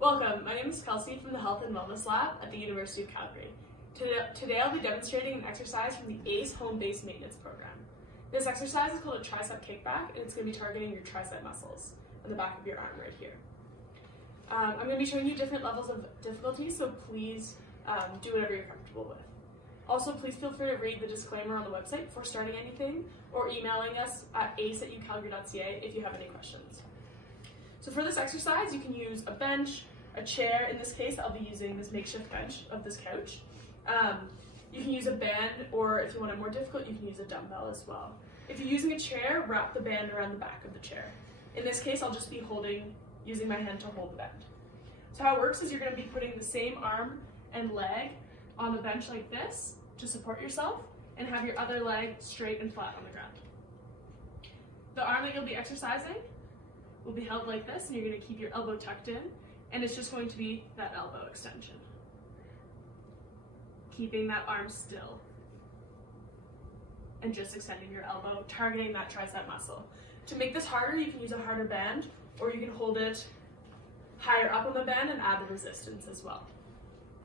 Welcome, my name is Kelsey from the Health and Wellness Lab at the University of Calgary. Today I'll be demonstrating an exercise from the ACE Home-Based Maintenance Program. This exercise is called a tricep kickback, and it's going to be targeting your tricep muscles on the back of your arm right here. I'm going to be showing you different levels of difficulty, so please do whatever you're comfortable with. Also, please feel free to read the disclaimer on the website before starting anything, or emailing us at ace@ucalgary.ca if you have any questions. So for this exercise, you can use a bench, a chair. In this case, I'll be using this makeshift bench of this couch. You can use a band, or if you want it more difficult, you can use a dumbbell as well. If you're using a chair, wrap the band around the back of the chair. In this case, I'll just be using my hand to hold the band. So how it works is you're going to be putting the same arm and leg on the bench like this to support yourself, and have your other leg straight and flat on the ground. The arm that you'll be exercising will be held like this, and you're going to keep your elbow tucked in, and it's just going to be that elbow extension. Keeping that arm still and just extending your elbow, targeting that tricep muscle. To make this harder, you can use a harder band, or you can hold it higher up on the band and add the resistance as well.